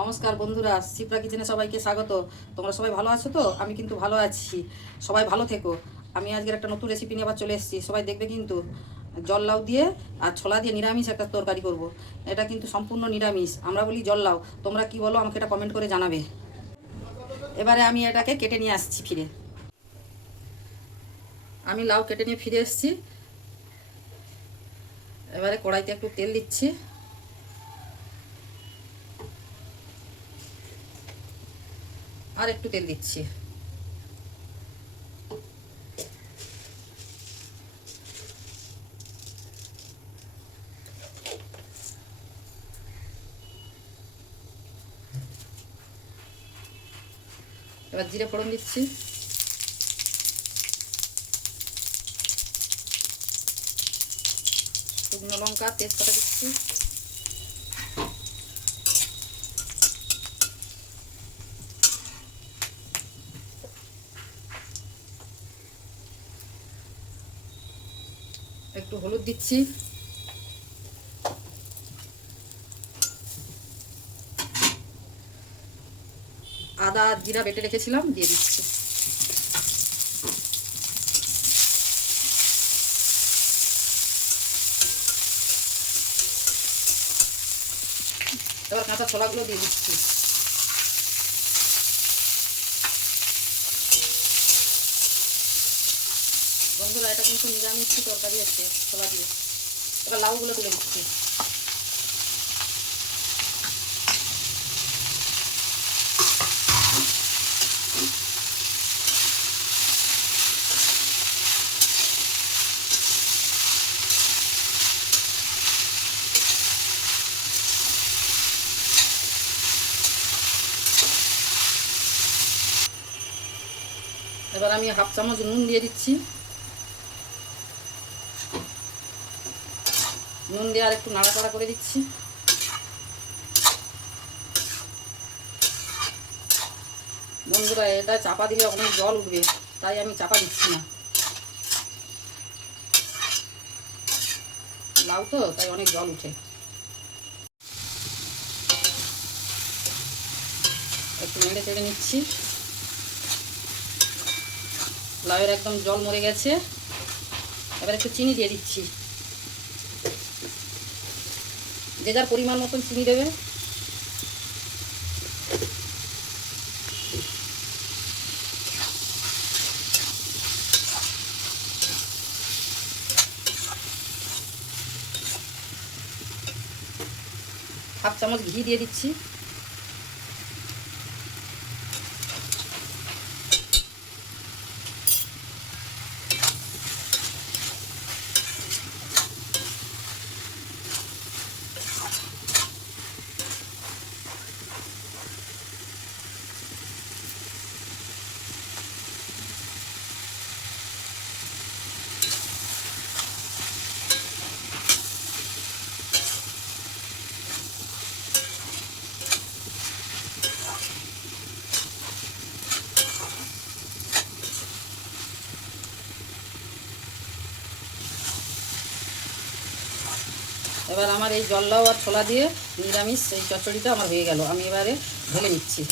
নমস্কার বন্ধুরা, শিপ্রা কিচেনে সবাইকে স্বাগত। তোমরা সবাই ভালো আছো তো? আমি কিন্তু ভালো আছি, সবাই ভালো থেকো। আমি আজকের একটা নতুন রেসিপি নিয়ে আবার চলে এসেছি, সবাই দেখবে কিন্তু। জল লাউ দিয়ে আর ছোলা দিয়ে নিরামিষ একটা তরকারি করব। এটা কিন্তু সম্পূর্ণ নিরামিষ, আমরা বলি জল লাউ, তোমরা কি বলো আমাকে এটা কমেন্ট করে জানাবে। এবারে আমি এটাকে কেটে নিয়ে আসছি ফিরে। আমি লাউ কেটে নিয়ে ফিরে এসেছি। এবারে কড়াইতে একটু তেল দিচ্ছি, আর একটু তেল দিচ্ছি। এবার জিরে ফোড়ন দিচ্ছি, শুকনো লঙ্কা, তেজপাতা দিচ্ছি, একটু হলুদ দিচ্ছি, আদা জিরা বেটে রেখেছিলাম দিয়ে দিচ্ছি। এবার কাঁচা ছোলাগুলো দিয়ে দিচ্ছি। বন্ধুরা, এটা কিন্তু নিরামিষ তরকারি আছে ছোলা দিয়ে। এবার লাউগুলো তুলে দিচ্ছি। এবার আমি হাফ চামচ নুন দিয়ে দিচ্ছি। নুন দিয়ে আর একটু নাড়াচাড়া করে দিচ্ছি। বন্ধুরা, এটা চাপা দিলে অনেক জল উঠবে, তাই আমি চাপা দিচ্ছি না। লাউ তো, তাই অনেক জল উঠে। একটু নেড়ে চেড়ে নিচ্ছি। লাউয়ের একদম জল মরে গেছে। এবার একটু চিনি দিয়ে দিচ্ছি, যে যার পরিমাণ মতন চিনি দেবে। হাফ চামচ ঘি দিয়ে দিচ্ছি। এবার আমার এই জল লাউ আর ছোলা দিয়ে নিরামিষ এই চচ্চড়িটা আমার হয়ে গেল। আমি এবারে ঢেলে নিচ্ছি।